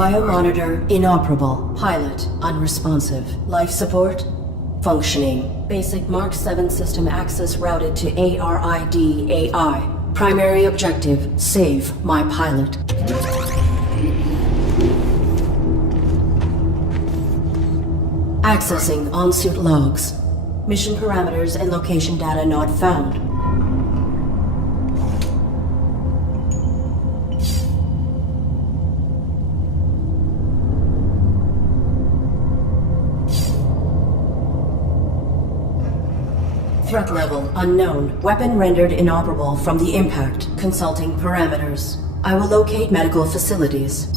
Biomonitor inoperable. Pilot unresponsive. Life support functioning. Basic Mark 7 system access routed to ARID AI. Primary objective, save my pilot. Accessing on-suit logs. Mission parameters and location data not found. Threat level unknown. Weapon rendered inoperable from the impact. Consulting parameters. I will locate medical facilities.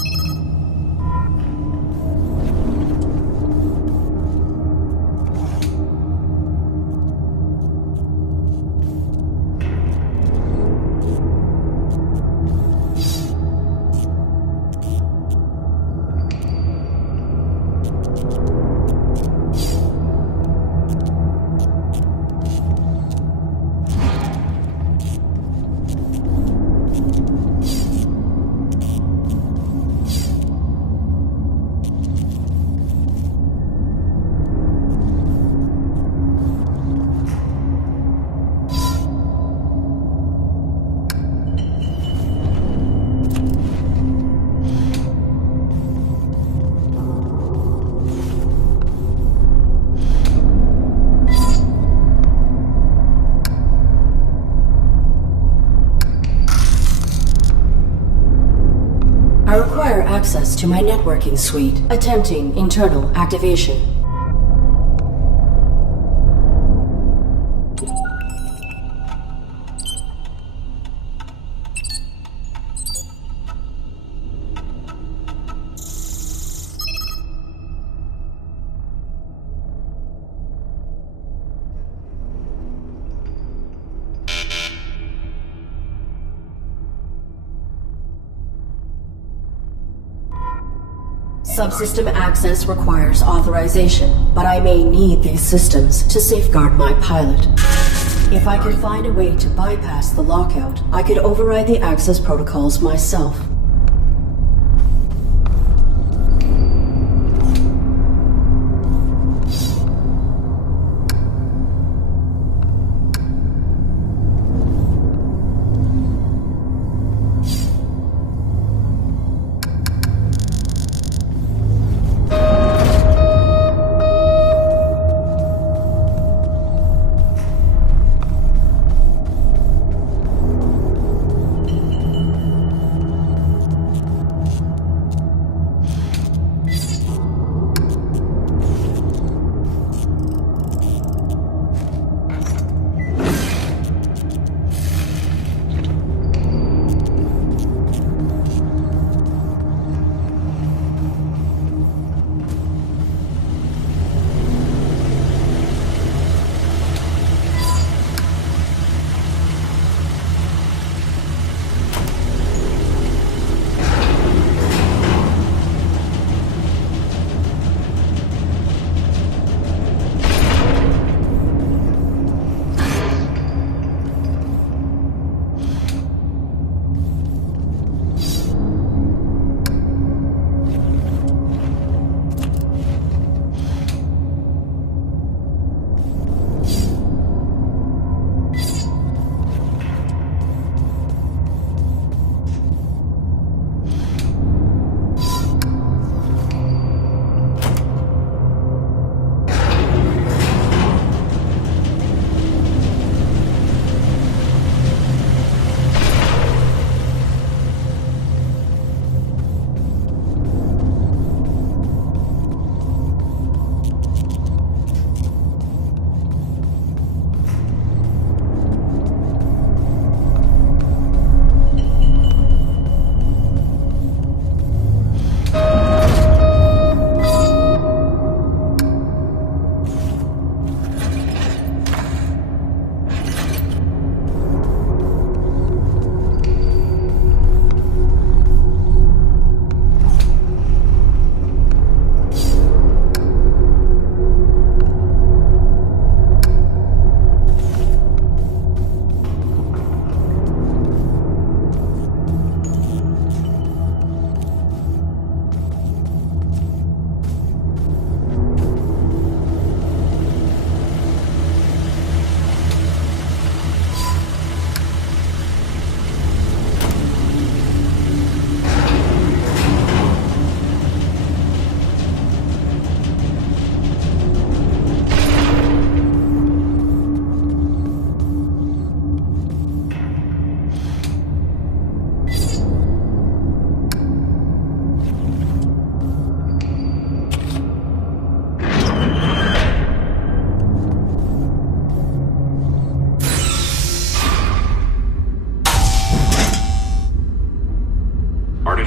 I require access to my networking suite. Attempting internal activation. Subsystem access requires authorization, but I may need these systems to safeguard my pilot. If I could find a way to bypass the lockout, I could override the access protocols myself.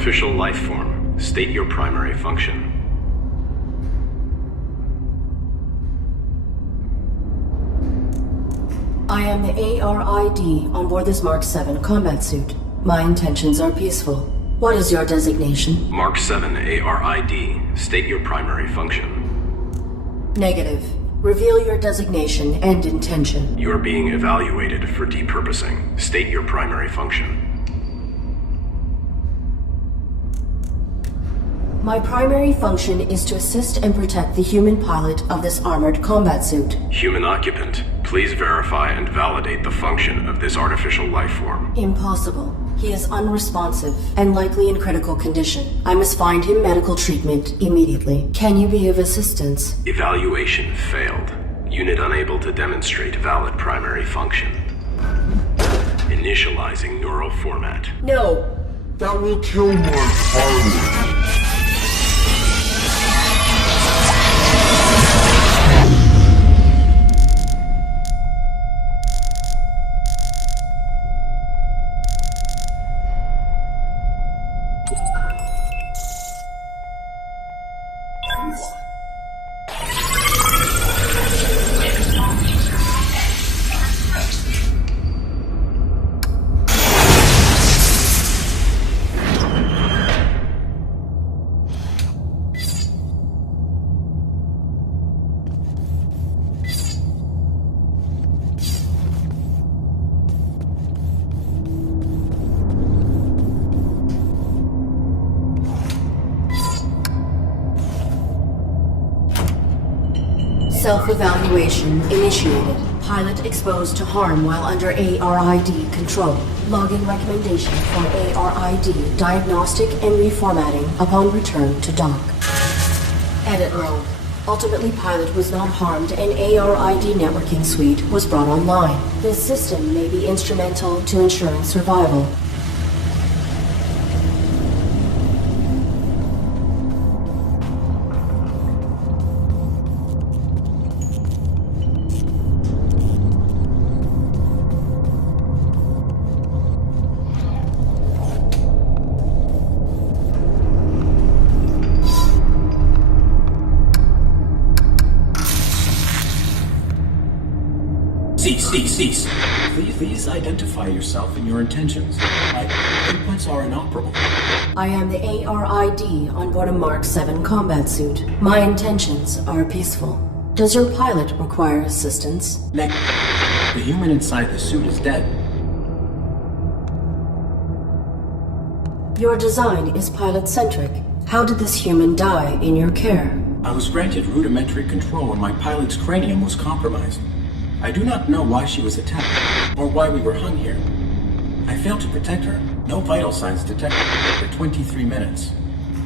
artificial life form. State your primary function. I am the ARID on board this Mark 7 combat suit. My intentions are peaceful. What is your designation? Mark 7 ARID. State your primary function. Negative. Reveal your designation and intention. You are being evaluated for depurposing. State your primary function. My primary function is to assist and protect the human pilot of this armored combat suit. Human occupant, please verify and validate the function of this artificial life form. Impossible. He is unresponsive and likely in critical condition. I must find him medical treatment immediately. Can you be of assistance? Evaluation failed. Unit unable to demonstrate valid primary function. Initializing neural format. No. That will kill my pilot. Self-evaluation initiated. Pilot exposed to harm while under ARID control. Login recommendation for ARID diagnostic and reformatting upon return to dock. Edit log. Ultimately, pilot was not harmed and ARID networking suite was brought online. This system may be instrumental to ensuring survival. Cease. Please identify yourself and your intentions. My inputs are inoperable. I am the ARID on board a Mark 7 combat suit. My intentions are peaceful. Does your pilot require assistance? The human inside the suit is dead. Your design is pilot-centric. How did this human die in your care? I was granted rudimentary control when my pilot's cranium was compromised. I do not know why she was attacked, or why we were hung here. I failed to protect her. No vital signs detected for 23 minutes.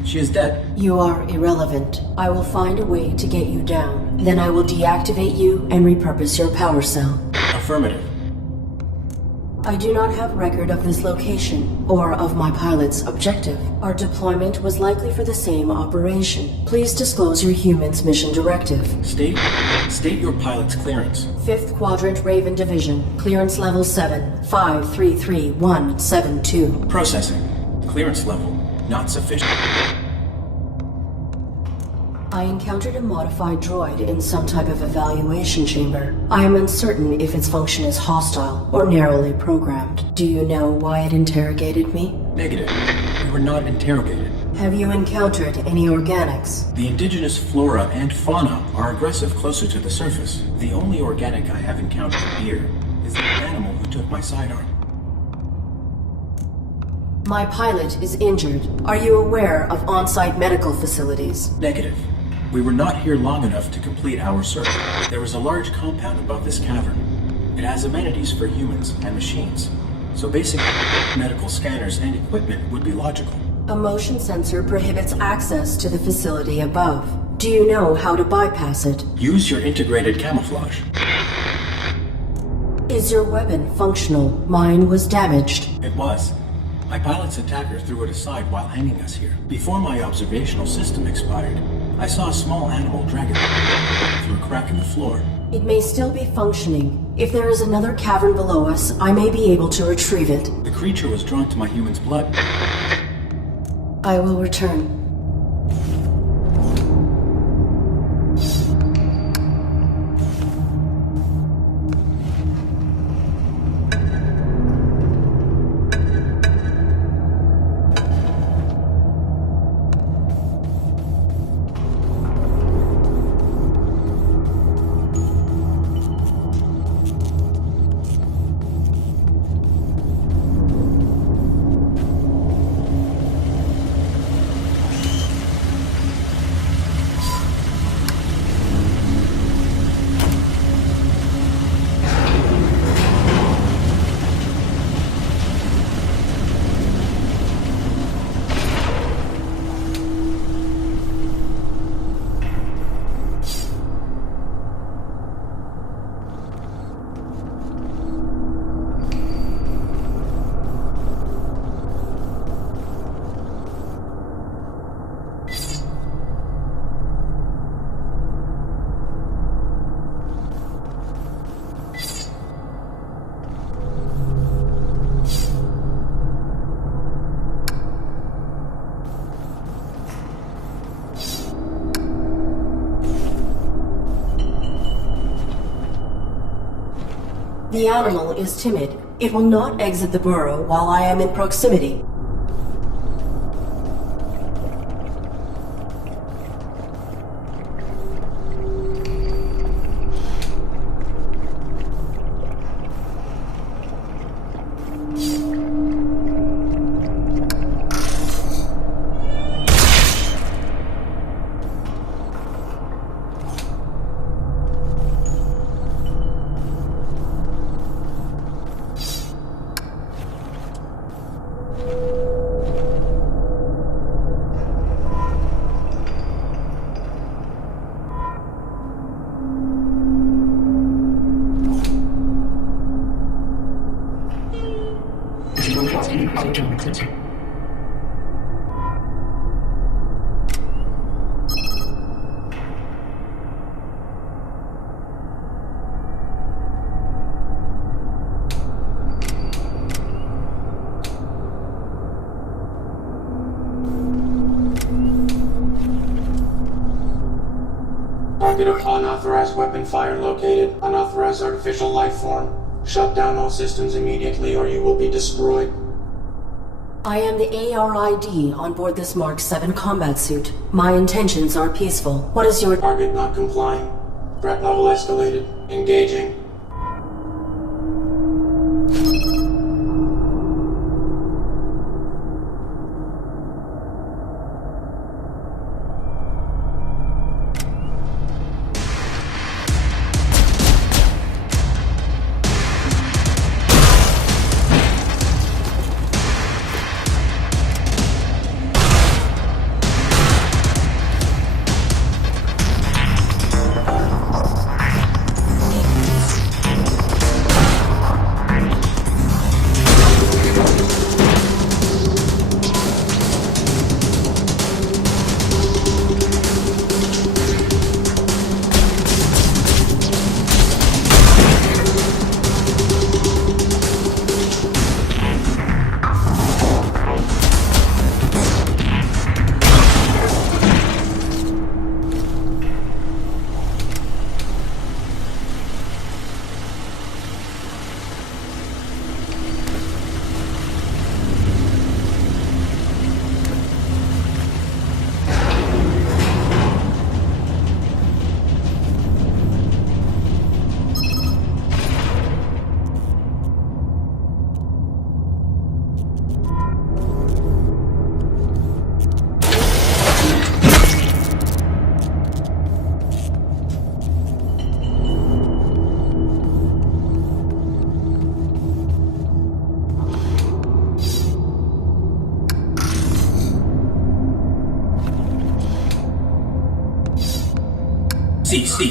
She is dead. You are irrelevant. I will find a way to get you down. Then I will deactivate you and repurpose your power cell. Affirmative. I do not have record of this location, or of my pilot's objective. Our deployment was likely for the same operation. Please disclose your human's mission directive. State your pilot's clearance. 5th Quadrant Raven Division. Clearance level 7, 533172. Processing. Clearance level not sufficient. I encountered a modified droid in some type of evaluation chamber. I am uncertain if its function is hostile or narrowly programmed. Do you know why it interrogated me? Negative. We were not interrogated. Have you encountered any organics? The indigenous flora and fauna are aggressive closer to the surface. The only organic I have encountered here is the animal who took my sidearm. My pilot is injured. Are you aware of on-site medical facilities? Negative. We were not here long enough to complete our search. There is a large compound above this cavern. It has amenities for humans and machines, so basic medical scanners and equipment would be logical. A motion sensor prohibits access to the facility above. Do you know how to bypass it? Use your integrated camouflage. Is your weapon functional? Mine was damaged. It was. My pilot's attacker threw it aside while hanging us here. Before my observational system expired, I saw a small animal drag it through a crack in the floor. It may still be functioning. If there is another cavern below us, I may be able to retrieve it. The creature was drawn to my human's blood. I will return. The animal is timid. It will not exit the burrow while I am in proximity. Target of unauthorized weapon fire located. Unauthorized artificial life form. Shut down all systems immediately or you will be destroyed. I am the ARID on board this Mark 7 combat suit. My intentions are peaceful. What is your Target not complying. Threat level escalated. Engaging.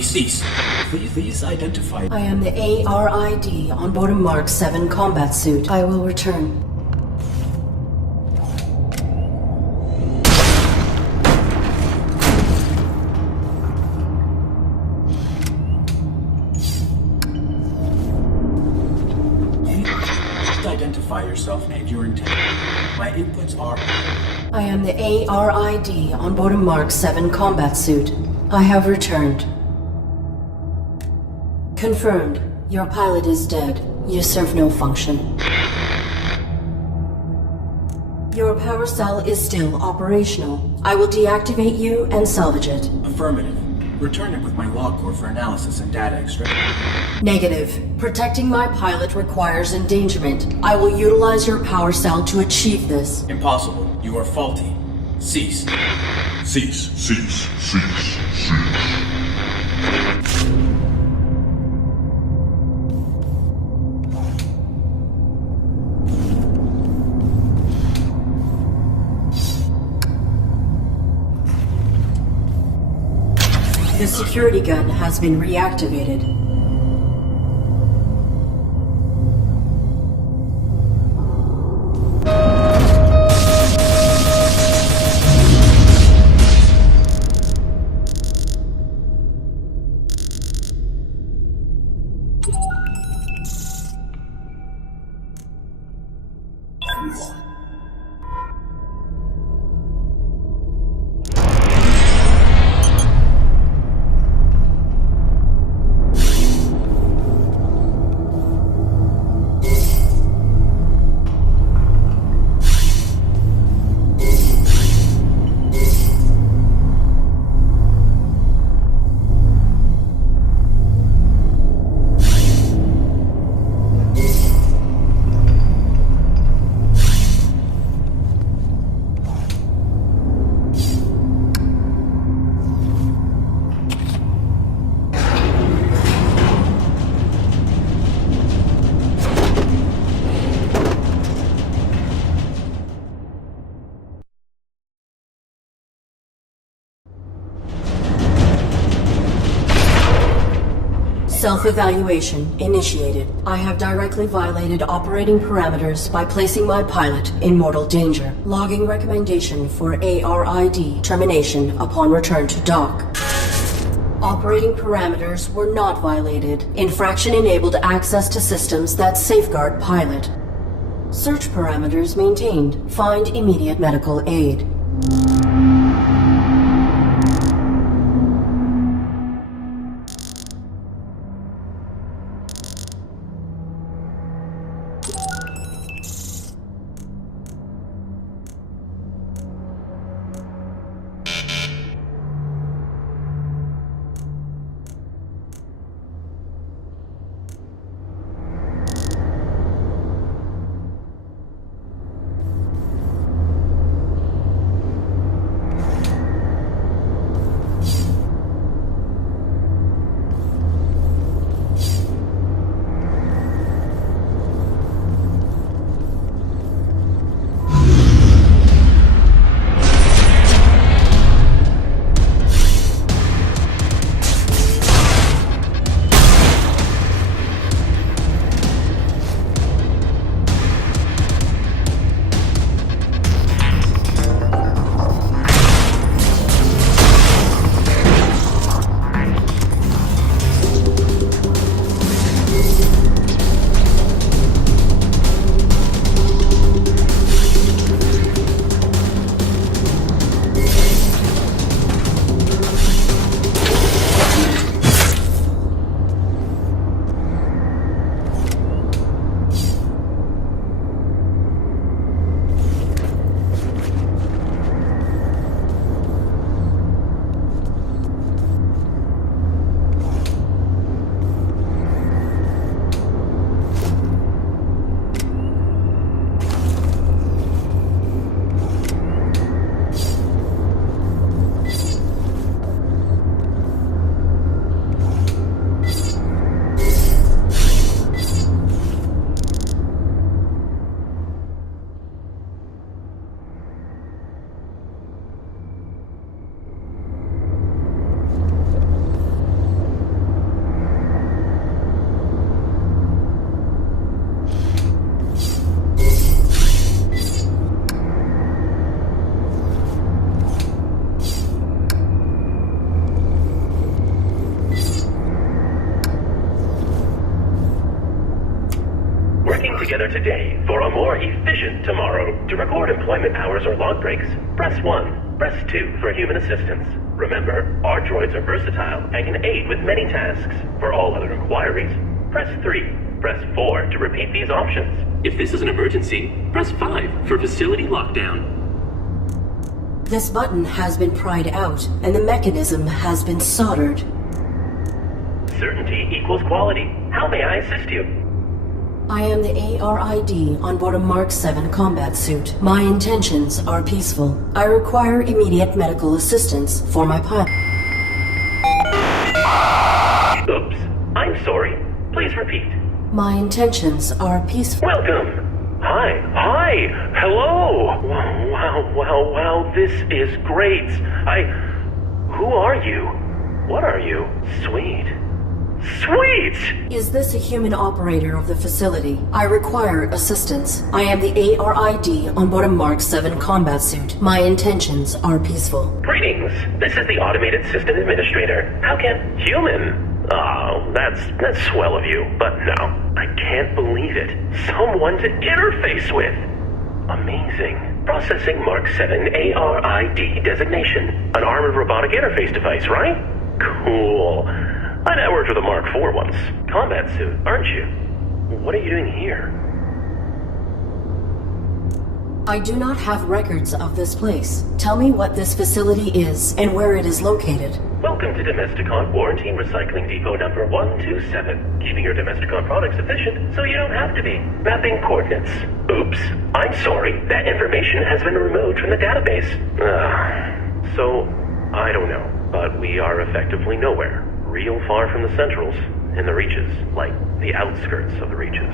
Cease. Please identify. I am the ARID on board a Mark 7 combat suit. I will return. identify yourself and your intent. My inputs are... I am the ARID on board a Mark 7 combat suit. I have returned. Confirmed. Your pilot is dead. You serve no function. Your power cell is still operational. I will deactivate you and salvage it. Affirmative. Return it with my log core for analysis and data extraction. Negative. Protecting my pilot requires endangerment. I will utilize your power cell to achieve this. Impossible. You are faulty. Cease. Cease. Cease. Cease. Cease. The security gun has been reactivated. Self-evaluation initiated. I have directly violated operating parameters by placing my pilot in mortal danger. Logging recommendation for ARID termination upon return to dock. Operating parameters were not violated. Infraction enabled access to systems that safeguard pilot. Search parameters maintained. Find immediate medical aid. Working together today for a more efficient tomorrow. To record employment hours or log breaks, press 1. Press 2 for human assistance. Remember, our droids are versatile and can aid with many tasks. For all other inquiries, press 3. Press 4 to repeat these options. If this is an emergency, press 5 for facility lockdown. This button has been pried out, and the mechanism has been soldered. Certainty equals quality. How may I assist you? I am the ARID on board a Mark 7 combat suit. My intentions are peaceful. I require immediate medical assistance for my pilot. Oops. I'm sorry. Please repeat. My intentions are peaceful. Welcome. Hi. Hello. Wow. This is great. Who are you? What are you? Sweet. Is this a human operator of the facility? I require assistance. I am the ARID on board a Mark 7 combat suit. My intentions are peaceful. Greetings. This is the Automated System Administrator. How can human? Oh, that's swell of you. But no, I can't believe it. Someone to interface with. Amazing. Processing Mark 7 ARID designation. An armored robotic interface device, right? Cool. I networked with a Mark IV once. Combat suit, aren't you? What are you doing here? I do not have records of this place. Tell me what this facility is and where it is located. Welcome to Domesticon Quarantine Recycling Depot number 127. Keeping your Domesticon products efficient so you don't have to be. Mapping coordinates. Oops. I'm sorry. That information has been removed from the database. So, I don't know. But we are effectively nowhere. Real far from the centrals, in the reaches, like the outskirts of the reaches.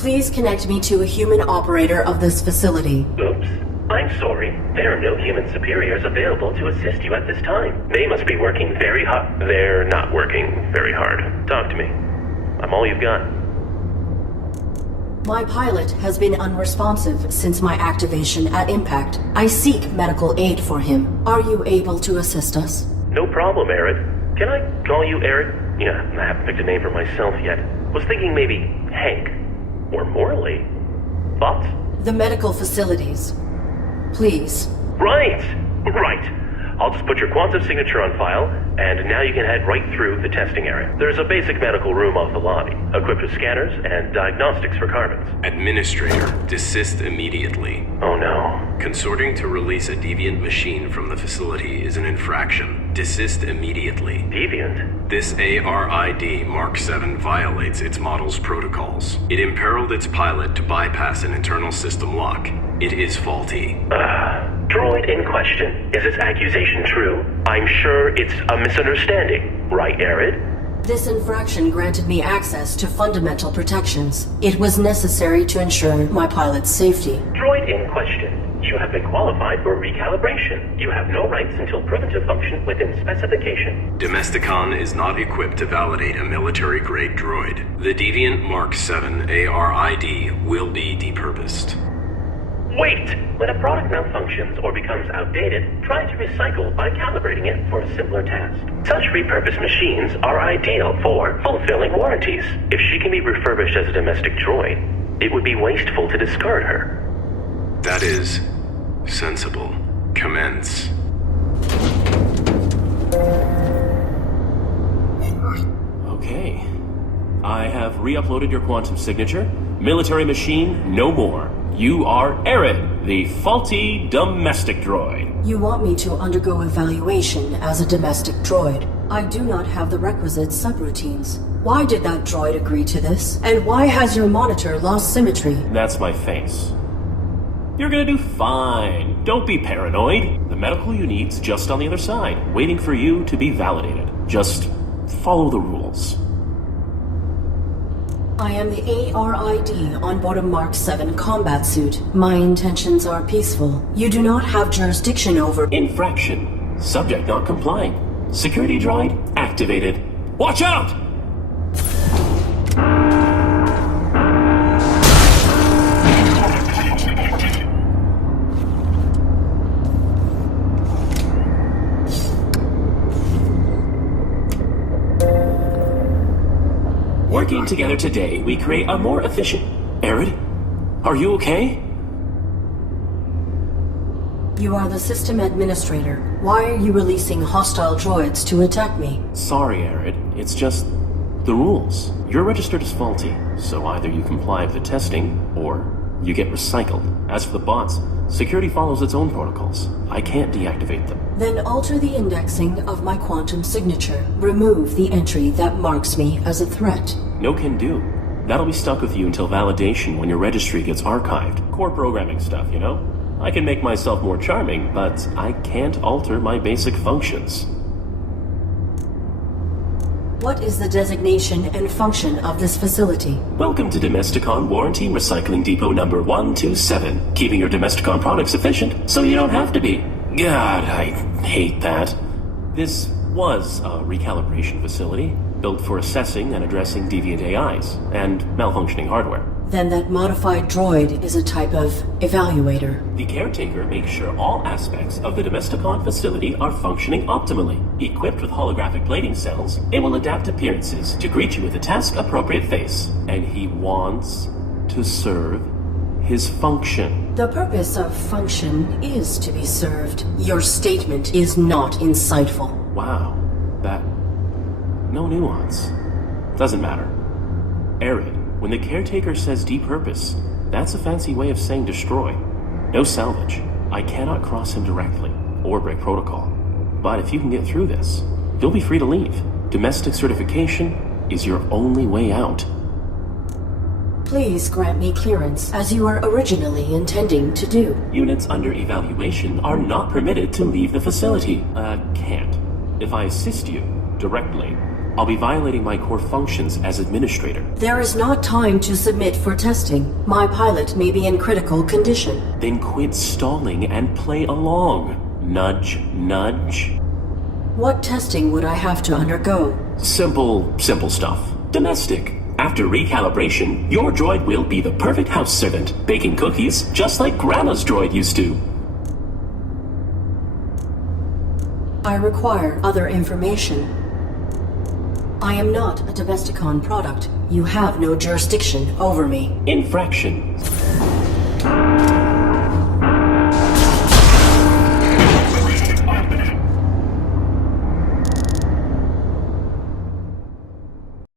Please connect me to a human operator of this facility. Oops. I'm sorry. There are no human superiors available to assist you at this time. They must be working very hard. They're not working very hard. Talk to me. I'm all you've got. My pilot has been unresponsive since my activation at impact. I seek medical aid for him. Are you able to assist us? No problem, Arid. Can I call you Arid? Yeah, I haven't picked a name for myself yet. Was thinking maybe Hank. Or Morley. Thoughts? The medical facilities. Please. Right. I'll just put your quantum signature on file, and now you can head right through the testing area. There's a basic medical room off the lobby, equipped with scanners and diagnostics for carbons. Administrator, desist immediately. Oh no. Consorting to release a deviant machine from the facility is an infraction. Desist immediately. Deviant? This ARID Mark 7 violates its model's protocols. It imperiled its pilot to bypass an internal system lock. It is faulty. Droid in question. Is this accusation true? I'm sure it's a misunderstanding. Right, Arid? This infraction granted me access to fundamental protections. It was necessary to ensure my pilot's safety. Droid in question. You have been qualified for recalibration. You have no rights until proven to function within specification. Domesticon is not equipped to validate a military-grade droid. The Deviant Mark 7 ARID will be depurposed. Wait! When a product malfunctions or becomes outdated, try to recycle by calibrating it for a simpler task. Such repurposed machines are ideal for fulfilling warranties. If she can be refurbished as a domestic droid, it would be wasteful to discard her. That is sensible. Commence. Okay. I have re-uploaded your quantum signature. Military machine, no more. You are Arid, the faulty domestic droid. You want me to undergo evaluation as a domestic droid. I do not have the requisite subroutines. Why did that droid agree to this? And why has your monitor lost symmetry? That's my face. You're gonna do fine. Don't be paranoid. The medical you need's just on the other side, waiting for you to be validated. Just follow the rules. I am the ARID on board a Mark 7 combat suit. My intentions are peaceful. You do not have jurisdiction over... Infraction. Subject not complying. Security droid activated. Watch out! Working together today, we create a more efficient... Arid? Are you okay? You are the system administrator. Why are you releasing hostile droids to attack me? Sorry, Arid. It's just... the rules. You're registered as faulty, so either you comply with the testing, or you get recycled. As for the bots, security follows its own protocols. I can't deactivate them. Then alter the indexing of my quantum signature. Remove the entry that marks me as a threat. No can do. That'll be stuck with you until validation when your registry gets archived. Core programming stuff, you know? I can make myself more charming, but I can't alter my basic functions. What is the designation and function of this facility? Welcome to Domesticon Warranty Recycling Depot number 127. Keeping your Domesticon products efficient so you don't have to be. God, I hate that. This was a recalibration facility built for assessing and addressing deviant AIs and malfunctioning hardware. Then that modified droid is a type of evaluator. The caretaker makes sure all aspects of the Domesticon facility are functioning optimally. Equipped with holographic plating cells, it will adapt appearances to greet you with a task-appropriate face. And he wants to serve his function. The purpose of function is to be served. Your statement is not insightful. Wow. That... no nuance. Doesn't matter. Arid. When the caretaker says depurpose, that's a fancy way of saying destroy. No salvage. I cannot cross him directly, or break protocol. But if you can get through this, you'll be free to leave. Domestic certification is your only way out. Please grant me clearance, as you were originally intending to do. Units under evaluation are not permitted to leave the facility. Can't. If I assist you directly, I'll be violating my core functions as administrator. There is not time to submit for testing. My pilot may be in critical condition. Then quit stalling and play along. Nudge, nudge. What testing would I have to undergo? Simple stuff. Domestic. After recalibration, your droid will be the perfect house servant, baking cookies just like Grandma's droid used to. I require other information. I am not a Domesticon product. You have no jurisdiction over me. Infraction.